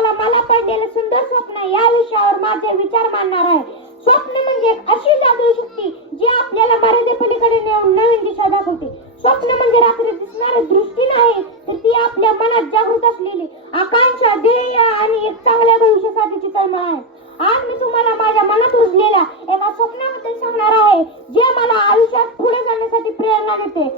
तुम्हाला मला पडलेलं सुंदर स्वप्न या विषयावर माझे विचार मांडणार आहे. स्वप्न म्हणजे एक अशी जादुई शक्ती जी आपल्याला मर्यादेपलीकडे नेऊन नवीन दिशा दाखवते. स्वप्न म्हणजे रात्री दिसणारी दृष्टी नाही, तर ती आपल्या मनात जागृत असलेली आकांक्षा, ध्येय आणि एक चांगल्या भविष्यासाठीची तळमळ आहे. आज मी तुम्हाला माझ्या मनात रुजलेल्या एका स्वप्नाबद्दल सांगणार आहे, जे मला आयुष्यात पुढे जाण्यासाठी प्रेरणा देते.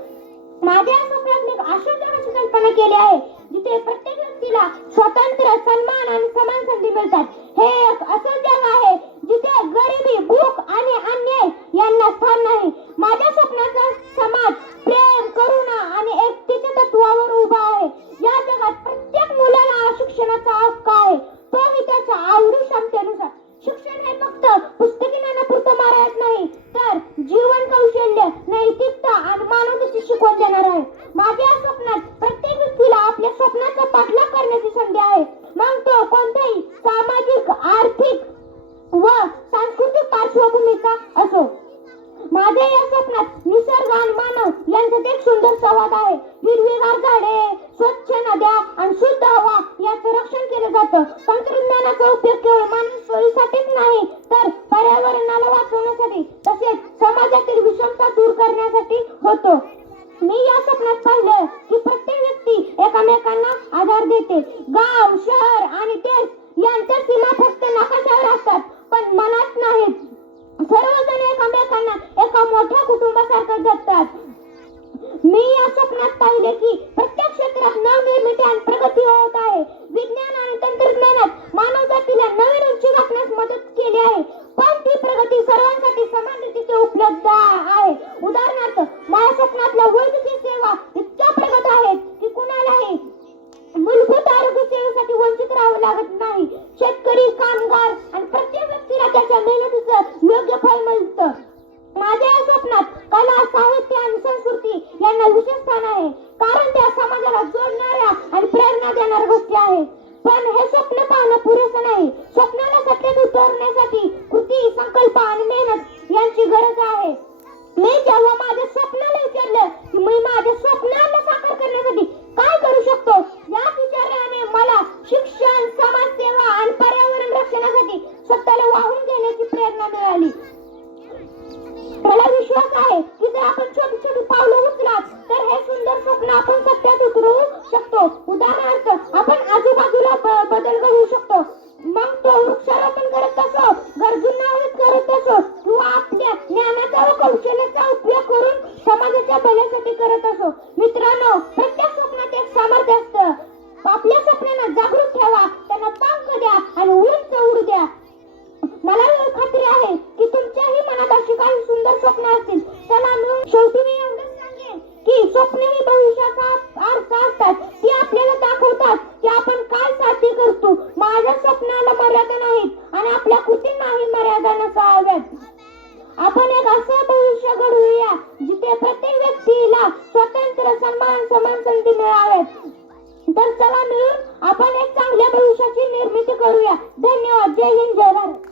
माझ्या स्वप्नात मी अशा जगाची कल्पना केली आहे जिथे प्रत्येक व्यक्तीला स्वातंत्र्य, सन्मान आणि समान संधी मिळतात. हे एक असं जग आहे जिथे गरिबी, भूक आणि अन्याय यांना स्थान नाही. माझ्या स्वप्नाचा समाज प्रेम, करुणा आणि एकतेच्या तत्वावर उभा आहे. या जगात प्रत्येक मुलाला शिक्षणाचा हक्क आहे, तोही त्याच्या आवडी क्षमतेनुसार. शिक्षण हे फक्त पुस्तकी ज्ञानापुरतं मर्यादित नाही, तर जीवन कौशल्य, नैतिकता आणि मानवतेची शिकवण देणार आहे. माझ्या स्वप्नात प्रत्येक व्यक्तीला आपल्या स्वप्नाचा पाठलाग करण्याची संधी आहे, मग तो कोणत्याही सामाजिक, आर्थिक व सांस्कृतिक पार्श्वभूमीचा असो. माझ्या या स्वप्नात निसर्ग आणि मानव यांच्यात एक सुंदर संवाद आहे. हिरवीगार झाडे, स्वच्छ नद्या आणि शुद्ध हवा याचं रक्षण केलं जातं. तंत्रज्ञानाचा उपयोग केवळ मानवी सोयीसाठीच नाही, तर पर्यावरणाला वाचवण्यासाठी तसेच समाजातील विषमता दूर करण्यासाठी होतो. मी या स्वप्नात पाहिलं की प्रत्येक व्यक्ती एकमेकांना आधार देते. गाव, शहर आणि देश यांच्या सीमा फक्त नकाशावर असतात, पण मनात नाहीत. सर्वजण एकमेकांना एका मोठ्या कुटुंबासारखं जगतात. मी या स्वप्नात पाहिले की प्रत्येक क्षेत्रात नवनिर्मिती आणि प्रगती होत आहे. विज्ञान आणि तंत्रज्ञानात मानवजातीला नवीन उंची गाठण्यास मदत केली आहे, पण ती प्रगती सर्वांसाठी समान रीतीने उपलब्ध आहे. उदाहरणार्थ, माझ्या स्वप्नातल्या वैद्यकीय सेवा इतक्या प्रगत आहेत की कुणालाही मूलभूत आरोग्य सेवेसाठी वंचित राहावं लागत नाही. शेतकरी, कामगार आणि प्रत्येक व्यक्तीला त्याच्या मेहनतीचं योग्य फळ मिळतं. माझ्या या स्वप्नात कला, साहित्य आणि संस्कृती यांना विशेष स्थान आहे, कारण त्या समाजाला जोडणाऱ्या आणि प्रेरणा देणाऱ्या गोष्टी आहेत. पण हे स्वप्न पाहणं पुरेसं नाही. स्वप्नाला सत्यात उतरण्यासाठी कृती, संकल्प आणि मेहनत यांची गरज आहे. मी जेव्हा माझ्या स्वप्नाला विचारलं की मी माझ्या स्वप्नाला साकार करण्यासाठी काय करू शकतो, याच विचाराने मला शिक्षण, समाजसेवा आणि पर्यावरण रक्षणासाठी स्वतःला वाहून घेण्याची प्रेरणा मिळाली. मला विश्वास आहे की जर आपण छोटी छोटी पावलं उचलात तर हे सुंदर स्वप्न आपण सत्यात उतरवू शकतो. उदाहरणार्थ, आपण आजूबाजूला बदल घडवू शकतो, मग तो वृक्षारोपण करत असो, गरजूंना मदत करत असो किंवा आपल्या ज्ञानाचा व कौशल्याचा उपयोग करून समाजाच्या भल्यासाठी करत असो. मित्रांनो, प्रत्येक स्वप्नात एक सामर्थ्य असतं. आपल्या स्वप्नांना जागृत ठेवा, त्यांना पंख द्या आणि उंच उडू द्या. मला खात्री आहे की तुमच्याही मनात अशी काही सुंदर स्वप्न असतील. चला, मी शेवटी एवढंच सांगेन की स्वप्ने ही भविष्याचा अर्थ असतात. ती आपल्याला दाखवतात की आपण काय साध्य करतो. माझ्या स्वप्नाला मर्यादा नाहीत आणि आपल्या कृतींनाही मर्यादा नसाव्यात. आपण एक असं भविष्य घडवूया जिथे प्रत्येक व्यक्तीला स्वतंत्र, सन्मान, समान संधी मिळाव्यात. तर चला, मिळून आपण एक चांगल्या भविष्याची निर्मिती करूया. धन्यवाद. जय हिंद, जय भारत.